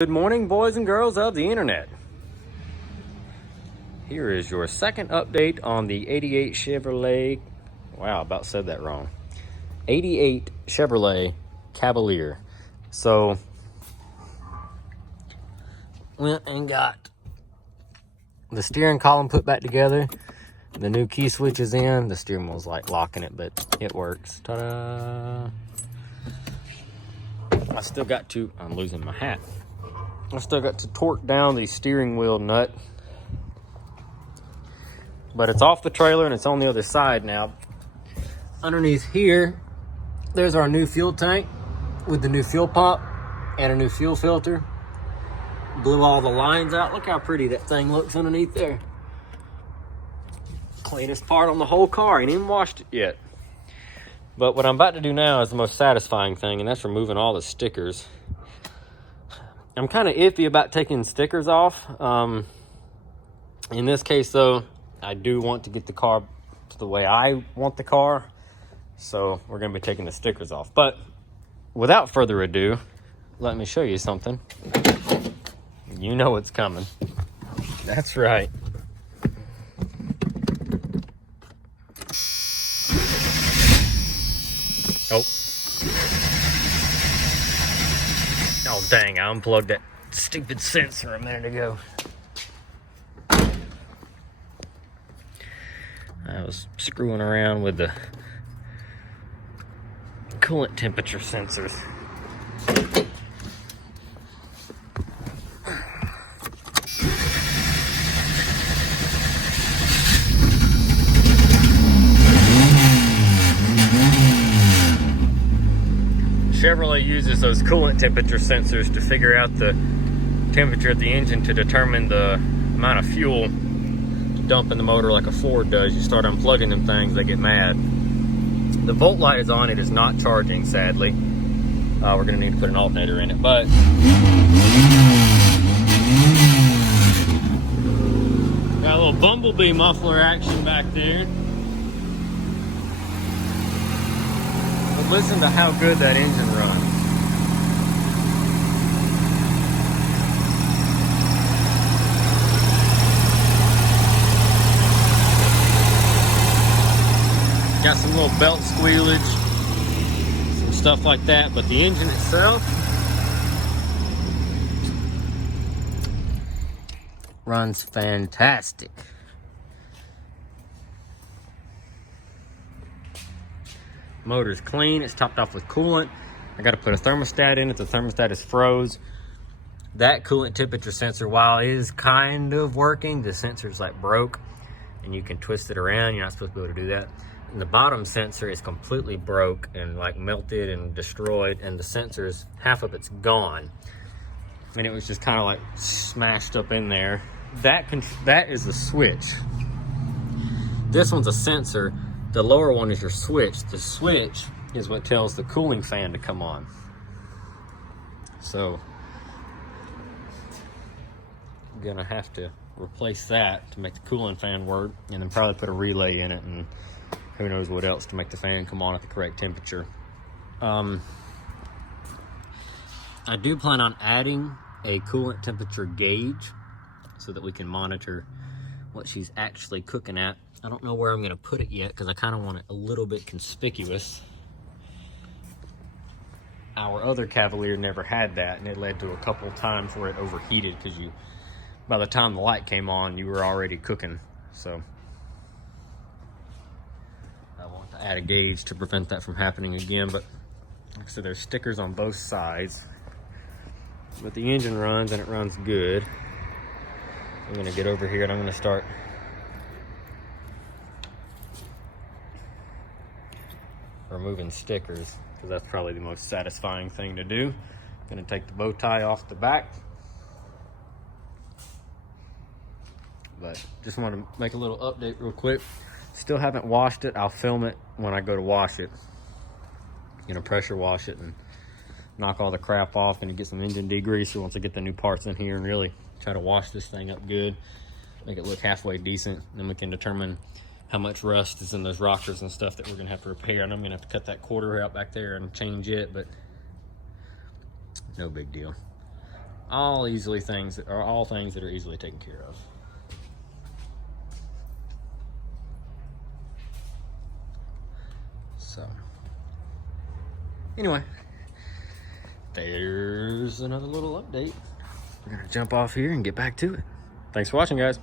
Good morning, boys and girls of the internet. Here is your second update on the 88 Chevrolet. Wow, about said that wrong. 88 Chevrolet Cavalier. So, went and got the steering column put back together. The new key switch is in. The steering wheel's like locking it, but it works. Ta-da! I still got to, I'm losing my hat. I still got to torque down the steering wheel nut, but it's off the trailer and it's on the other side now. Underneath here, there's our new fuel tank with the new fuel pump and a new fuel filter. Blew all the lines out. Look how pretty that thing looks underneath there. Cleanest part on the whole car. Ain't even washed it yet. But what I'm about to do now is the most satisfying thing, and that's removing all the stickers. I'm kind of iffy about taking stickers off. In this case, though, I do want to get the car to the way I want the car. So we're going to be taking the stickers off. But without further ado, let me show you something. You know what's coming. That's right. Oh. Oh, dang, I unplugged that stupid sensor a minute ago. I was screwing around with the coolant temperature sensors. Chevrolet uses those coolant temperature sensors to figure out the temperature of the engine to determine the amount of fuel to dump in the motor like a Ford does. You start unplugging them things, they get mad. The volt light is on, it is not charging, sadly. We're gonna need to put an alternator in it, but got a little bumblebee muffler action back there. Listen to how good that engine runs. Got some little belt squealage, some stuff like that, but the engine itself runs fantastic. Motor's clean, it's topped off with coolant. I got to put a thermostat in it. The thermostat is froze. That coolant temperature sensor, while it is kind of working, the sensor's like broke and you can twist it around. You're not supposed to be able to do that. And the bottom sensor is completely broke and like melted and destroyed, and the sensor's, half of it's gone. And it was just kind of like smashed up in there. That is the switch. This one's a sensor. The lower one is your switch. The switch is what tells the cooling fan to come on. So, I'm gonna have to replace that to make the cooling fan work, and then probably put a relay in it and who knows what else to make the fan come on at the correct temperature. I do plan on adding a coolant temperature gauge so that we can monitor what she's actually cooking at. I don't know where I'm going to put it yet because I kind of want it a little bit conspicuous. Our other Cavalier never had that, and it led to a couple times where it overheated because by the time the light came on, you were already cooking. So I want to add a gauge to prevent that from happening again. But like I said, there's stickers on both sides. But the engine runs, and it runs good. I'm going to get over here and I'm going to start removing stickers, because that's probably the most satisfying thing to do. I'm going to take the bow tie off the back, but just want to make a little update real quick. Still haven't washed it. I'll film it when I go to wash it. Pressure wash it and knock all the crap off, and get some engine degreaser once I get the new parts in here and really try to wash this thing up good, make it look halfway decent. Then we can determine how much rust is in those rockers and stuff that we're gonna have to repair. And I'm gonna have to cut that quarter out back there and change it, but no big deal. all things that are easily taken care of. So anyway, there's another little update. We're gonna jump off here and get back to it. Thanks for watching, guys.